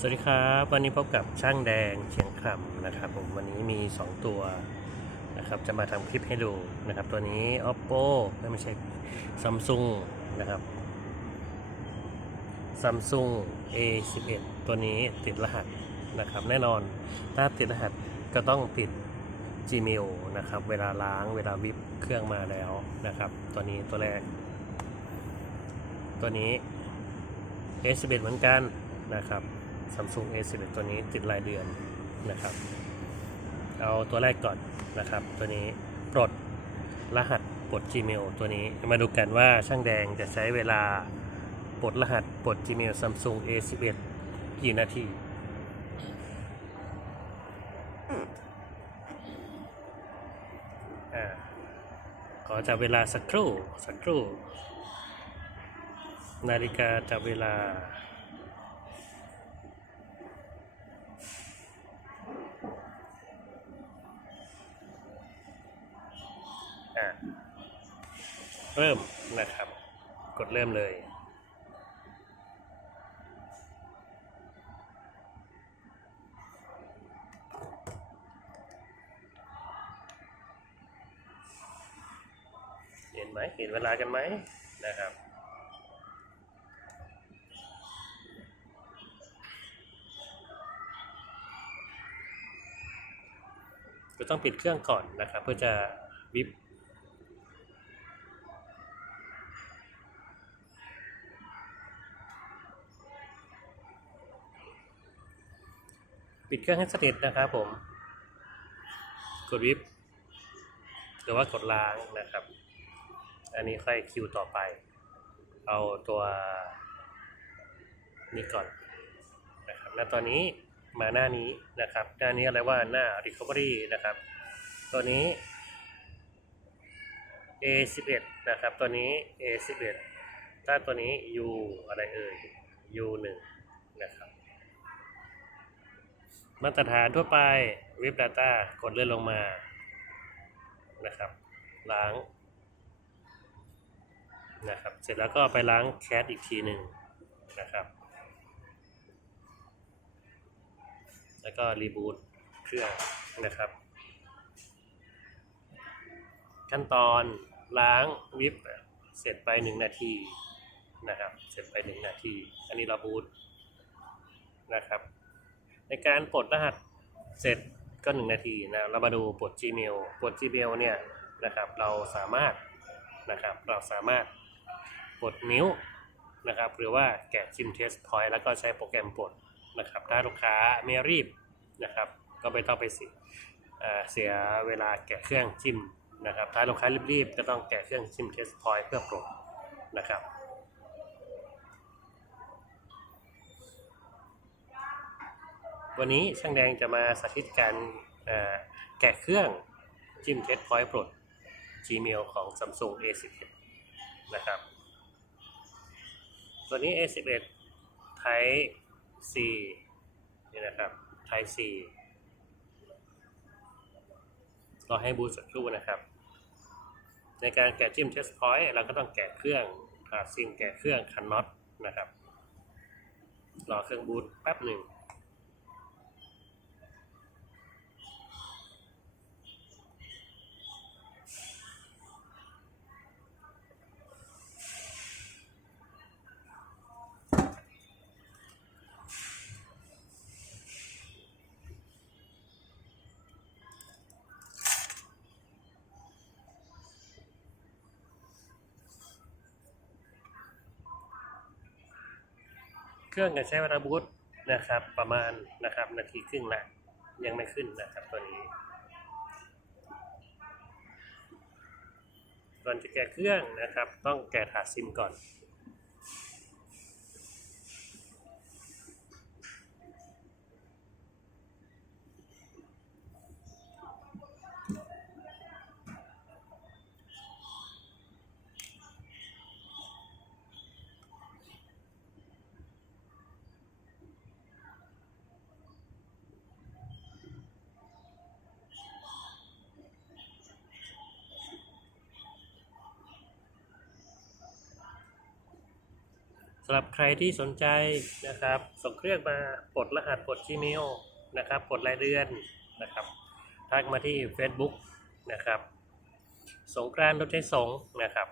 สวัสดีครับวันนี้พบกับช่างแดงเชียงคำนะครับผมวันนี้มี 2 ตัวนะครับจะมาทำคลิปให้ดูนะครับ ตัวนี้ oppo ไม่ใช่ samsung นะครับ samsung a11 ตัวนี้ติดรหัสนะครับ แน่นอนถ้าติดรหัสก็ต้องติด gmail นะครับ เวลาล้างเวลาวิบเครื่องมาแล้วนะครับ ตัวนี้ตัวแรก ตัวนี้ A11 เหมือนกันนะครับ Samsung A11 ตัวนี้ติดรายเดือนนะครับ เอาตัวแรกก่อนนะครับ ตัวนี้ปลดรหัสปลด Gmail ตัวนี้มาดูกันว่าช่างแดงจะใช้เวลาปลดรหัสปลด Gmail Samsung A11 กี่นาทีอ่าขอจับเวลาสักครู่ สักครู่ นาฬิกาจับเวลา เริ่มนะครับ กดเริ่มเลยเห็นไหมเห็นเวลากันไหมนะครับก็ต้องปิดเครื่องก่อนนะครับ เพื่อจะวิบ ปิดเครื่องให้สนิทนะครับผม กดวิบหรือว่ากดล้างนะครับ อันนี้ค่อยคิวต่อไป เอาตัวนี้ก่อนนะครับแล้วตอนนี้มาหน้านี้นะครับ หน้านี้อะไรว่าหน้า Recovery นะครับ ตัวนี้ A11 นะครับ ตัวนี้ A11 ถ้าตัวนี้ U อะไรเอ่ย U1 นะครับ มาตรฐานทั่วไปว็บ Data กดเลื่อนลงมานะครับล้างนะครับเสร็จแล้วก็ไปล้างแคสอีกทีหนึ่งนะครับ แล้วก็รีบูตเครื่องนะครับ ขั้นตอนล้างวิปเสร็จไปหนึ่งนาทีนะครับ เสร็จไปหนึ่งนาที อันนี้เราบูตนะครับ ในการปลดรหัสเสร็จก็หนึ่งนาทีนะเรามาดูปลด Gmail ปลด Gmail เนี่ยนะครับเราสามารถนะครับเราสามารถปลดนิ้วนะครับหรือว่าแกะซิมเทสพอยต์แล้วก็ใช้โปรแกรมปลดนะครับถ้าลูกค้าไม่รีบนะครับก็ไม่ต้องไปเสียเสียเวลาแกะเครื่องจิ้มนะครับถ้าลูกค้ารีบๆก็ต้องแกะเครื่องซิมเทสพอยต์เพื่อปลดนะครับ วันนี้ช่างแดงจะมาสาธิตการแกะเครื่องจิ้มเทสพอยต์ปลด Gmail ของ Samsung A11 นะครับตัวนี้ A11 Type C นี่นะครับ Type C รอให้บูสักครู่นะครับ ในการแกะจิ้ม test point เราก็ต้องแกะเครื่องขาดซิมแกะเครื่องคันน็อตนะครับ รอเครื่องบูตแป๊บหนึ่ง รื่อง จะใช้เวลาบูตนะครับ ประมาณนะครับนาทีครึ่งละยังไม่ขึ้นนะครับตัวนี้ก่อนจะแกะเครื่องนะครับ ต้องแกะถาดซิมก่อนำหรับใครที่สนใจนะครับส่งเครื่องมาปลดรหัสปลด Gmail นะครับปลดรายเดือนนะครับทักมาที่ Facebook นะครับสงกรานต์รถไฟสงนะครับ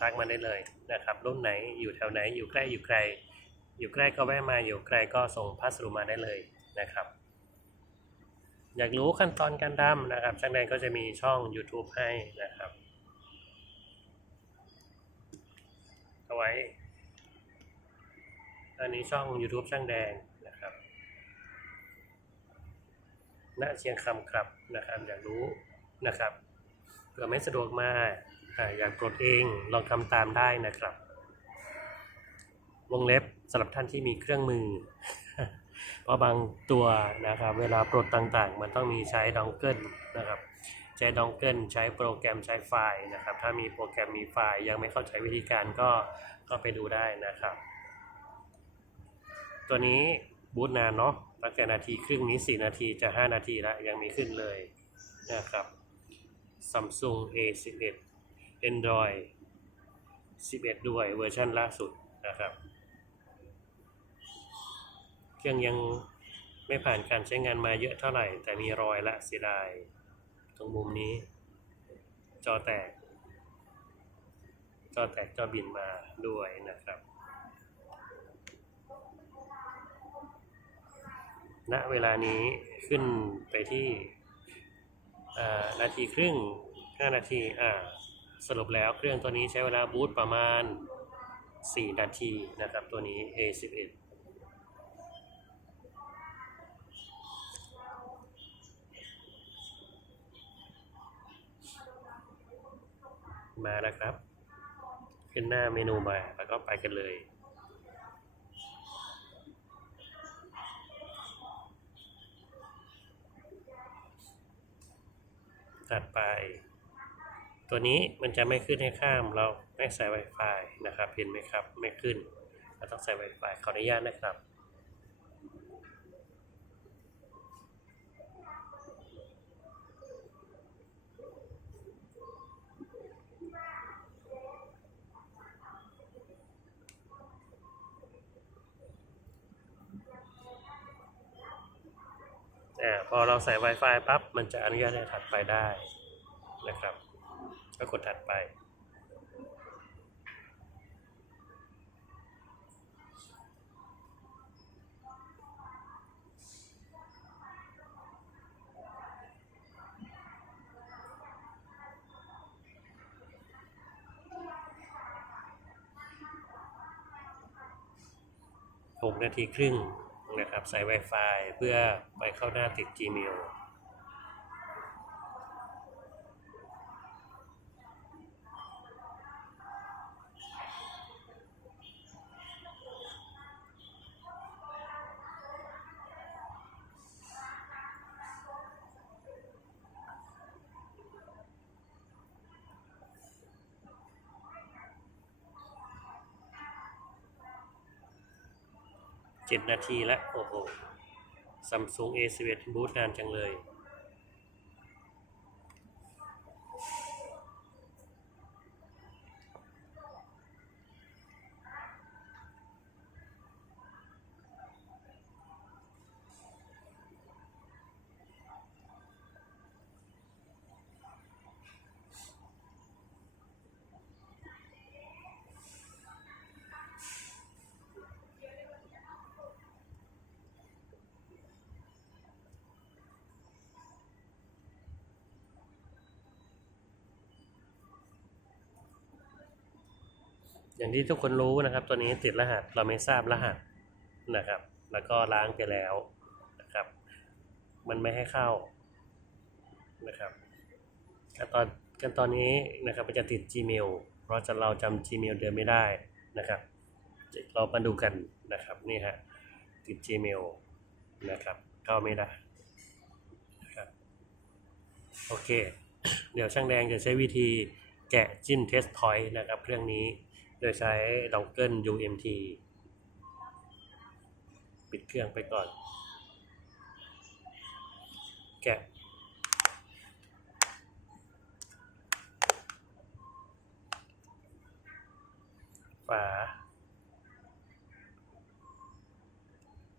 ทักมาได้เลยนะครับรุ่นไหนอยู่แถวไหนอยู่ใกล้อยู่ไกล อยู่ใกล้ก็แวะมาอยู่ไกลก็ส่งพัสดุมาได้เลยนะครับ อยากรู้ขั้นตอนการทำนะครับช่างแดงก็จะมีช่อง YouTube ให้นะครับเอาไว้ อันนี้ช่อง YouTube ช่างแดงนะครับณเชียงคำครับนะครับ อยากรู้นะครับเผื่อไม่สะดวกมาอ่าอยากกดเองลองทำตามได้นะครับ วงเล็บสำหรับท่านที่มีเครื่องมือ เพราะบางตัวนะครับ เวลาปลดต่างๆ มันต้องมีใช้ดองเกิลนะครับ ใช้ดองเกิลใช้โปรแกรมใช้ไฟล์นะครับ ถ้ามีโปรแกรมมีไฟล์ยังไม่เข้าใจวิธีการก็ก็ไปดูได้นะครับ ตัวนี้บูตนานเนาะตั้งแต่นาทีครึ่งนี้ 4 นาทีจะ 5 นาทีแล้วยังมีขึ้นเลยนะครับ Samsung A11 Android 11 ด้วยเวอร์ชันล่าสุดนะครับ เครื่องยังไม่ผ่านการใช้งานมาเยอะเท่าไหร่ แต่มีรอยละเสียดายตรงมุมนี้ จอแตก จอแตกจอบินมาด้วยนะครับ ณเวลานี้ขึ้นไปที่นาทีครึ่ง 5 นาทีอ่าสรุปแล้วเครื่องตัวนี้ใช้เวลาบูตประมาณ 4 นาทีนะครับ ตัวนี้ A11 มาแล้วครับ ขึ้นหน้าเมนูมาแล้วก็ไปกันเลย ถัดไป ตัวนี้มันจะไม่ขึ้นให้ข้ามเราไม่ใส่ Wi-Fi นะครับเห็นไหมครับ ไม่ขึ้นเราต้องใส่ Wi-Fi ขออนุญาตนะครับ อ่าพอเราใส่ Wi-Fi ปั๊บมันจะอนุญาตให้ถัดไปได้นะครับ ก็กดถัดไปหกนาทีครึ่ง นะครับใส่ Wi-Fi เพื่อไปเข้าหน้าติด Gmail เจ็ดนาทีแล้ว โอ้โหซัมซุง A11 บูตนานจังเลย อย่างที่ทุกคนรู้นะครับ ตัวนี้ติดรหัสเราไม่ทราบรหัสนะครับ แล้วก็ล้างไปแล้วนะครับ มันไม่ให้เข้านะครับขั้นตอนขั้นตอนนี้นะครับมันจะติด Gmail เพราะจะเราจำ Gmail เดิมไม่ได้นะครับเรามาดูกันนะครับนี่ฮะติด Gmail นะครับเข้าไม่ได้นะครับโอเค เดี๋ยวช่างแดงจะใช้วิธีแกะจิ้ม Test Point นะครับ เครื่องนี้ โดยใช้ดองเกิล UMT ปิดเครื่องไปก่อน แกะฝา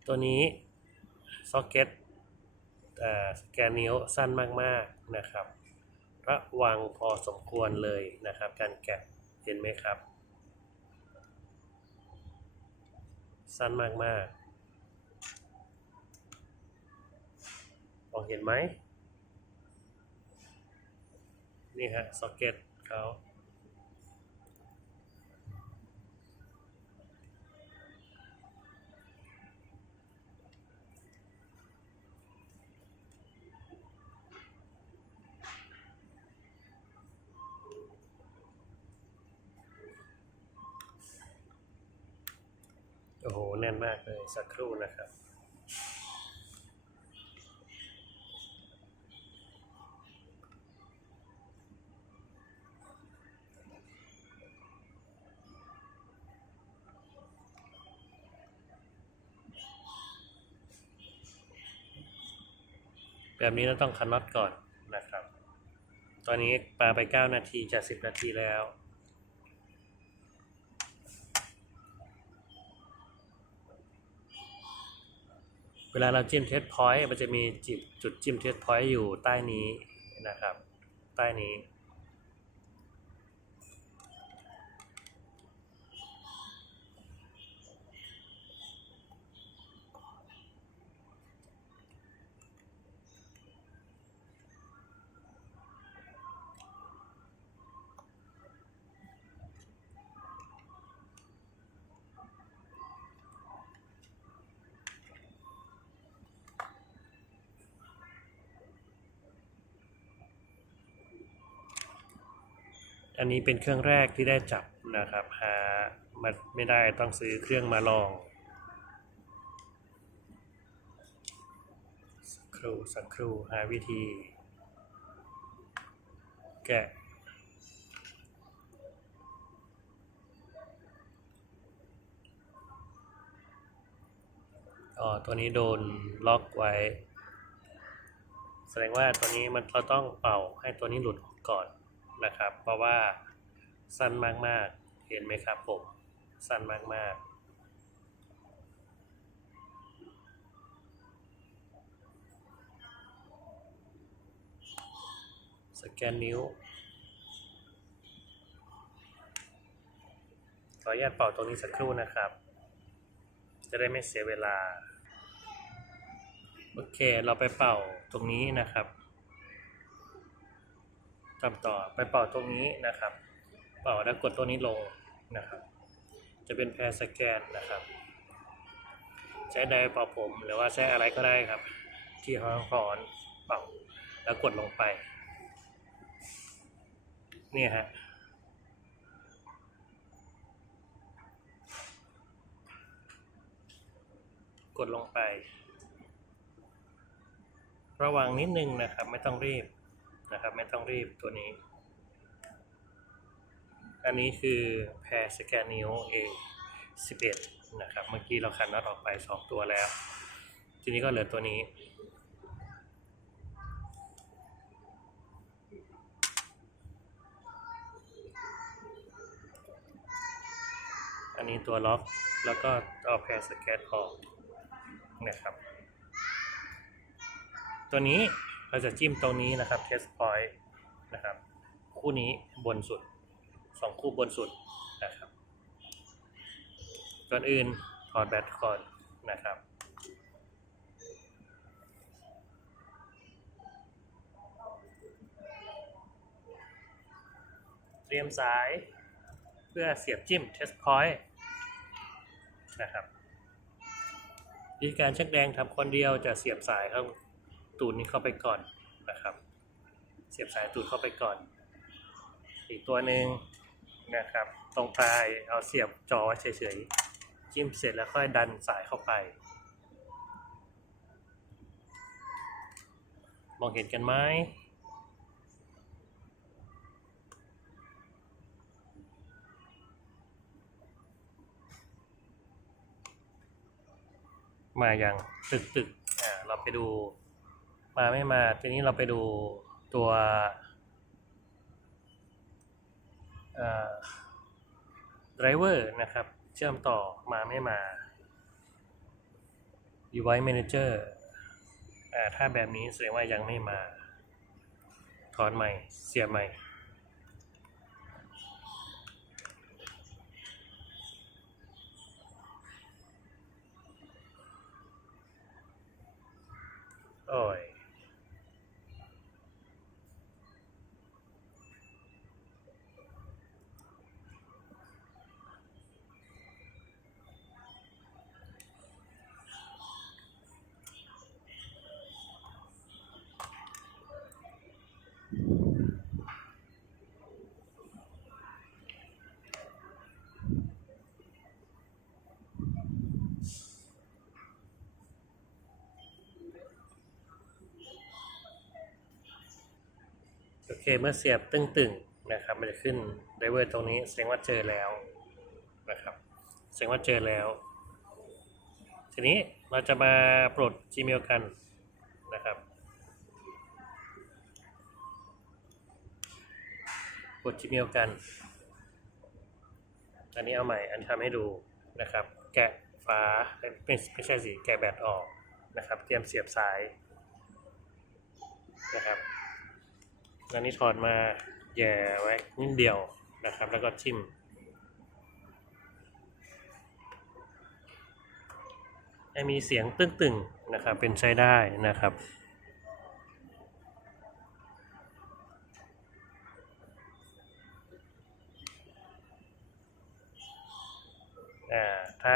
ตัวนี้ซ็อกเก็ตแกนนิ้วสั้นมาก ๆ นะครับ ระวังพอสมควรเลยนะครับ การแกะเห็นไหมครับ สั้นมากๆมองเห็นไหม นี่ฮะซ็อกเก็ตเขา โอ้โห แน่นมากเลย สักครู่นะครับแบบนี้เราต้องคันน็อตก่อนนะครับ ตอนนี้ปลาไป 9 นาทีจะ10 นาทีแล้ว เวลาเราจิ้มเทสพอยต์มันจะมีจุดจุดจิ้มเทสพอยต์อยู่ใต้นี้นะครับ ใต้นี้ อันนี้เป็นเครื่องแรกที่ได้จับนะครับ หามาไม่ได้ต้องซื้อเครื่องมาลอง สักครู่สักครู่หาวิธี แกะอ๋อตัวนี้โดนล็อกไว้ แสดงว่าตัวนี้มันเราต้องเป่าให้ตัวนี้หลุดก่อน นะครับ เพราะว่าสั้นมากๆ เห็นไหมครับผมสั้นมากๆสแกนนิ้ว ขออนุญาตเป่าตรงนี้สักครู่นะครับ จะได้ไม่เสียเวลา โอเค เราไปเป่าตรงนี้นะครับ ทำต่อไปเป่าตรงนี้นะครับ เป่าแล้วกดตัวนี้ลงนะครับ จะเป็นแพรสแกนนะครับ ใช้ไดร์เป่าผมหรือว่าใช้อะไรก็ได้ครับ ที่ห้องร้อนเป่าแล้วกดลงไปนี่ฮะกดลงไป ระวังนิดนึงนะครับ ไม่ต้องรีบ นะครับ ไม่ต้องรีบตัวนี้ อันนี้คือแพรสแกนนิ้ว A 11นะครับ เมื่อกี้เราคันน็อตออกไป 2 ตัวแล้ว ทีนี้ก็เหลือตัวนี้ อันนี้ตัวล็อกแล้วก็เอาแพรสแกนออกนะครับ ตัวนี้ เราจะจิ้มตรงนี้นะครับ test point นะครับ คู่นี้บนสุดสองคู่บนสุดนะครับ ก่อนอื่นถอดแบตก่อนนะครับเตรียมสายเพื่อเสียบจิ้ม test point นะครับวิธีการเช็คแดงทำคนเดียวจะเสียบสายเข้า ตูดนี้เข้าไปก่อนนะครับ เสียบสายตูดเข้าไปก่อน อีกตัวหนึ่งนะครับ ตรงปลายเอาเสียบจอไว้เฉยๆจิ้มเสร็จแล้วค่อยดันสายเข้าไป มองเห็นกันไหมมาอย่างตึกตึกเราไปดู มาไม่มา ทีนี้เราไปดูตัวไดรเวอร์นะครับ เชื่อมต่อมาไม่มา device manager ถ้าแบบนี้แสดงว่ายังไม่มา ถอนใหม่ เสียบใหม่ โอ้ย เคเมื่อเสียบตึงๆนะครับ มันจะขึ้นไดเวอร์ตรงนี้แสดงว่าเจอแล้วนะครับแสดงว่าเจอแล้ว ทีนี้เราจะมาปลด Gmail กันนะครับปลด Gmail กัน อันนี้เอาใหม่ อันทำให้ดูนะครับ แกะฝาไม่ไม่ใช่สิ แกะแบตออกนะครับ เตรียมเสียบสายนะครับ อันนี้ถอดมาแย่ไว้นิดเดียวนะครับ แล้วก็จิ้มให้มีเสียงตึงๆนะครับ เป็นใช้ได้นะครับอ่าถ้า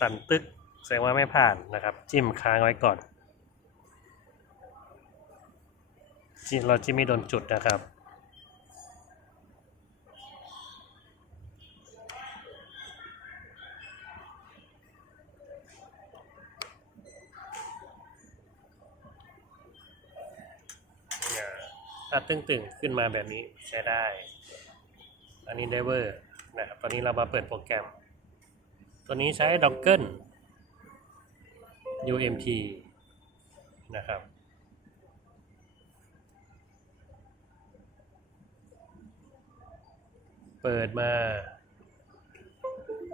สั่นตึกแสดงว่าไม่ผ่านนะครับ จิ้มค้างไว้ก่อน จิ้ม เราจิ้มไม่โดนจุดนะครับถ้าตึงๆ ขึ้นมาแบบนี้ใช้ได้ อันนี้ไดเวอร์นะครับ ตอนนี้เรามาเปิดโปรแกรม ตัวนี้ใช้ด็อกเกิล UMT นะครับ เปิดมา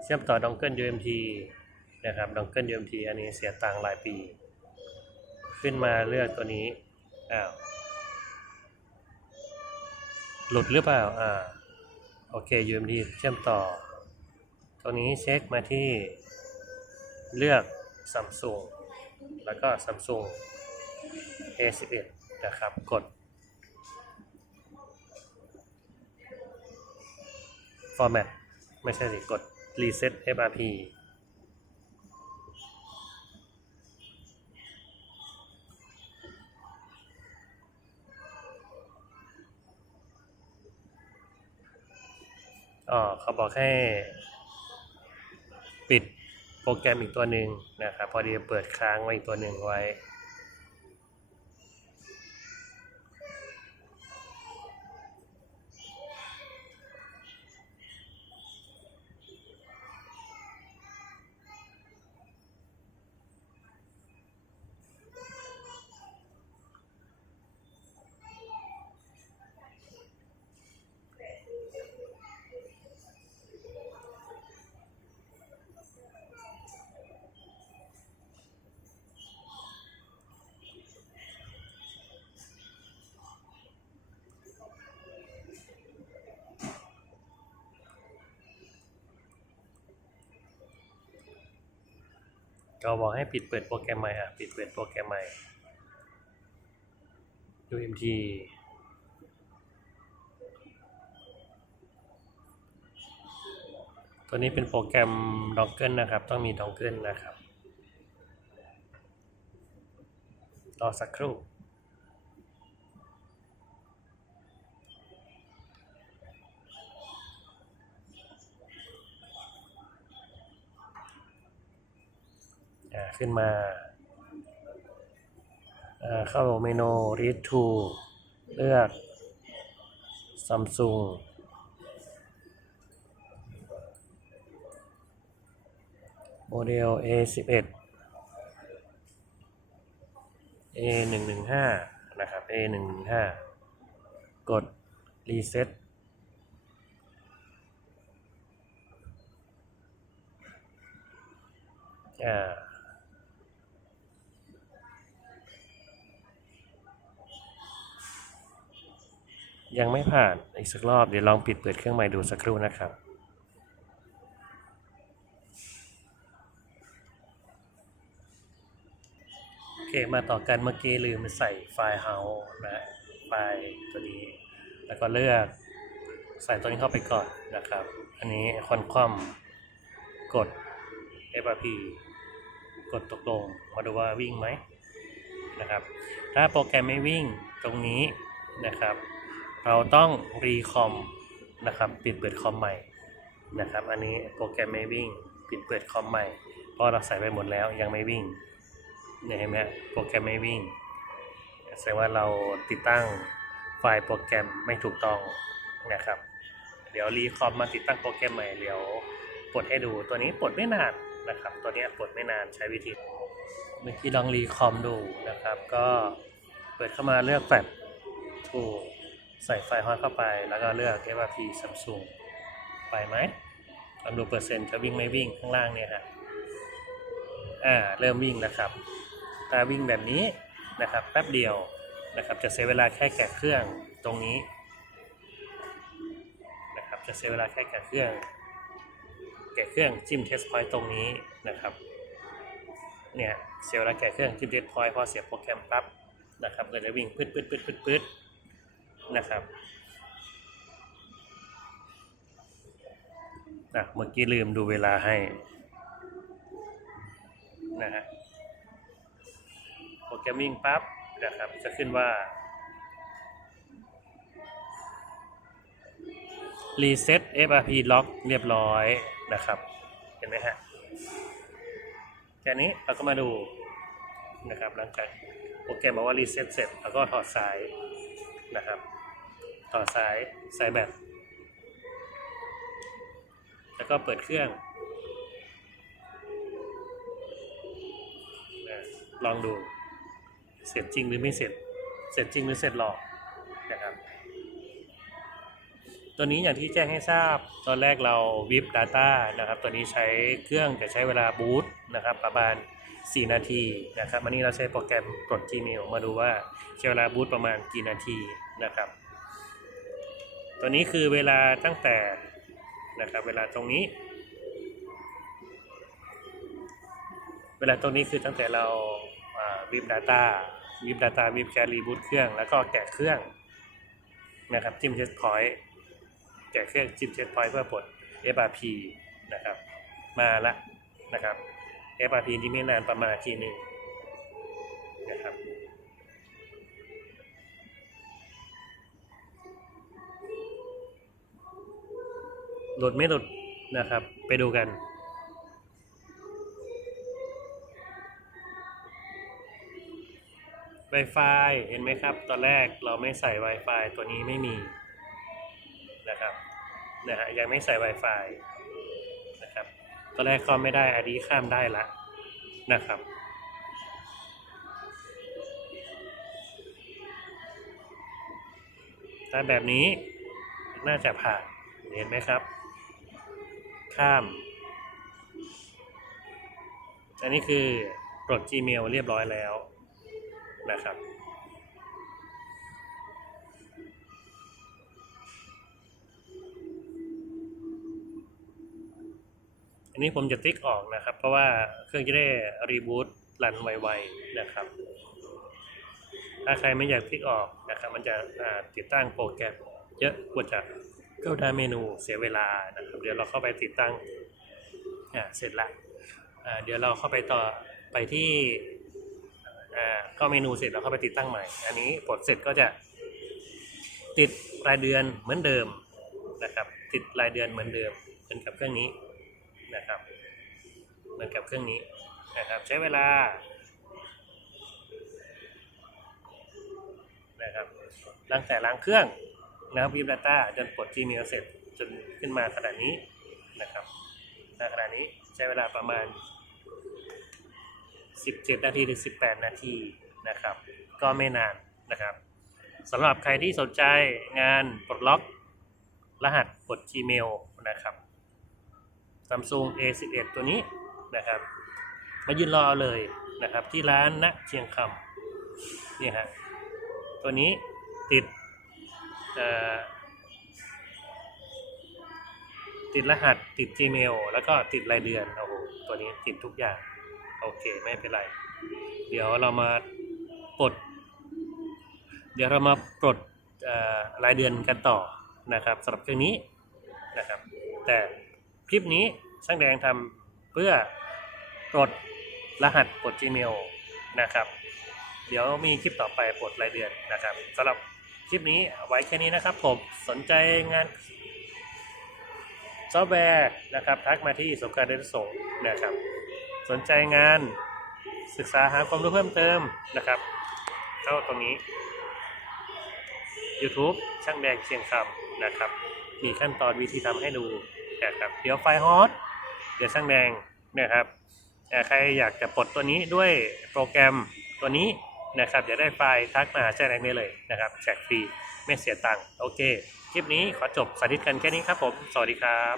เชื่อมต่อดองเกิล UMT นะครับดองเกิล UMT อันนี้เสียตังค์หลายปี ขึ้นมาเลือกตัวนี้ อ้าว หลุดหรือเปล่า อ่า โอเค UMT เชื่อมต่อตัวนี้เช็คมาที่เลือก Samsung แล้วก็ Samsung A11 นะครับ กด format ไม่ใช่สิกด reset FRP อ๋อเขาบอกให้ ปิดโปรแกรมอีกตัวหนึ่งนะครับ พอดีเปิดค้างไว้อีกตัวหนึ่งไว้ เราบอกให้ปิดเปิดโปรแกรมใหม่อะปิดเปิดโปรแกรมใหม่ UMT ตัวนี้เป็นโปรแกรมดองเกิลนะครับ ต้องมีดองเกิลนะครับ รอสักครู่ ขึ้นมา เข้าเมนู read to เลือก Samsung โมเดล A11 A115 นะครับ A115 กด reset อ่า ยังไม่ผ่านอีกสักรอบเดี๋ยวลองปิดเปิดเครื่องใหม่ดูสักครู่นะครับโอเคมาต่อกันเมื่อกี้ลืมใส่ไฟล์ House นะไฟล์ตัวนี้ แล้วก็เลือกใส่ตัวนี้เข้าไปก่อนนะครับ อันนี้คอนคอมกด FRP กดตกลงมาดูว่าวิ่งไหมนะครับ ถ้าโปรแกรมไม่วิ่งตรงนี้นะครับ เราต้องรีคอมนะครับปิดเปิดคอมใหม่นะครับ อันนี้โปรแกรมไม่วิ่งปิดเปิดคอมใหม่เพราะเราใส่ไปหมดแล้วยังไม่วิ่งเนี่ยเห็นไหมโปรแกรมไม่วิ่งแสดงว่าเราติดตั้งไฟล์โปรแกรมไม่ถูกต้องนะครับ เดี๋ยวรีคอมมาติดตั้งโปรแกรมใหม่เดี๋ยวปลดให้ดูตัวนี้ปลดไม่นานนะครับ ตัวนี้ปลดไม่นานใช้วิธีเมื่อกี้ลองรีคอมดูนะครับ ก็เปิดเข้ามาเลือกแฟลชทู ใส่ไฟฮอตเข้าไป แล้วก็เลือก FRP Samsung ไปไหมลองดูเปอร์เซ็นต์จะวิ่งไม่วิ่งข้างล่างเนี่ยฮะ อ่า เริ่มวิ่งแล้วครับถ้าวิ่งแบบนี้นะครับ แป๊บเดียวนะครับจะเสียเวลาแค่แกะเครื่องตรงนี้นะครับจะเสียเวลาแค่แกะเครื่อง แกะเครื่องจิ้มเทสพอยต์ตรงนี้นะครับเนี่ยเสียเวลาแกะเครื่องจิ้มเทสพอยต์พอเสียบโปรแกรมปั๊บนะครับก็จะวิ่งปื๊ดปื๊ดปื๊ดปื๊ดปื๊ด นะครับนะเมื่อกี้ลืมดูเวลาให้นะฮะโปรแกรมวิ่งปั๊บนะครับ จะขึ้นว่า reset FRP lock เรียบร้อยนะครับ เห็นไหมฮะแค่นี้เราก็มาดูนะครับหลังจากโปรแกรมบอกว่า reset เสร็จเราก็ถอดสาย นะครับถอสายสายแบตแล้วก็เปิดเครื่องนะลองดู เสร็จจริงหรือไม่เสร็จ เสร็จจริงหรือเสร็จหลอกนะครับ ตัวนี้อย่างที่แจ้งให้ทราบ ตอนแรกเรา VIP Data นะครับ ตัวนี้ใช้เครื่องจะใช้เวลาบูตนะครับ ประมาณ 4 นาทีนะครับวันนี้เราใช้โปรแกรมกด Gmail มาดูว่าใช้เวลาบูตประมาณกี่นาทีนะครับ ตัวนี้คือเวลาตั้งแต่นะครับเวลาตรงนี้ เวลาตรงนี้คือตั้งแต่เราวิบดาต้าวิบดาต้าวิบแครีบูตเครื่อง แล้วก็แกะเครื่องนะครับจิ้มเชสพอยต์แกะเครื่องจิ้มเชสพอยต์เพื่อปลด FRP นะครับมาละนะครับ FRP ที่ไม่นานประมาณนาทีหนึ่งนะครับหลุดไม่หลุดนะครับ ไปดูกัน Wi-Fi เห็นไหมครับ ตอนแรกเราไม่ใส่ Wi-Fi ตัวนี้ไม่มีนะครับนะฮะยังไม่ใส่ Wi-Fi ตอนแรกก็ไม่ได้อันนี้ข้ามได้ละนะครับ ถ้าแบบนี้น่าจะผ่านเห็นไหมครับ ข้าม อันนี้คือปลด Gmail เรียบร้อยแล้วนะครับ อันนี้ผมจะติ๊กออกนะครับ เพราะว่าเครื่องจะได้รีบูตรันไวๆนะครับ ถ้าใครไม่อยากติ๊กออกนะครับ มันจะติดตั้งโปรแกรมเยอะกว่าจะเข้าได้เมนูเสียเวลานะครับ เดี๋ยวเราเข้าไปติดตั้งอ่าเสร็จละเดี๋ยวเราเข้าไปต่อไปที่อ่าเข้าเมนูเสร็จเราเข้าไปติดตั้งใหม่ อันนี้ปลดเสร็จก็จะติดรายเดือนเหมือนเดิมนะครับ ติดรายเดือนเหมือนเดิมเหมือนกับเครื่องนี้ นะครับ เหมือนกับเครื่องนี้นะครับ ใช้เวลานะครับตั้งแต่ล้างเครื่องนะครับวิบ Data จนปลด Gmail เสร็จจนขึ้นมาขนาดนี้นะครับณขณะนี้ใช้เวลาประมาณ 17 นาทีถึง 18 นาทีนะครับ ก็ไม่นานนะครับสำหรับใครที่สนใจงานปลดล็อกรหัสกด Gmail นะครับ Samsung A11 ตัวนี้นะครับ มายืนรอเลยนะครับ ที่ร้านณเชียงคำนี่ฮะตัวนี้ติดติดรหัสติด Gmail แล้วก็ติดรายเดือนโอ้โหตัวนี้ติดทุกอย่าง โอเค ไม่เป็นไร เดี๋ยวเรามาปลด เดี๋ยวเรามาปลดรายเดือนกันต่อนะครับสำหรับเครื่องนี้นะครับ แต่ คลิปนี้ช่างแดงทำเพื่อปลดรหัสปลด Gmail นะครับ เดี๋ยวมีคลิปต่อไปปลดรายเดือนนะครับสำหรับคลิปนี้ไว้แค่นี้นะครับผมสนใจงานซอฟต์แวร์นะครับทักมาที่สงการเดินส่งนะครับ สนใจงานศึกษาหาความรู้เพิ่มเติมนะครับ เข้าตรงนี้ YouTube ช่างแดงเชียงคำนะครับ มีขั้นตอนวิธีทำให้ดู นะครับเดี๋ยวไฟฮอตเดี๋ยวสร้างแดงนะครับแต่ใครอยากจะปลดตัวนี้ด้วยโปรแกรมตัวนี้นะครับอยากได้ไฟล์ทักมาหาช่างแดงได้เลยนะครับแจกฟรีไม่เสียตังค์โอเค คลิปนี้ขอจบสาธิตกันแค่นี้ครับผม สวัสดีครับ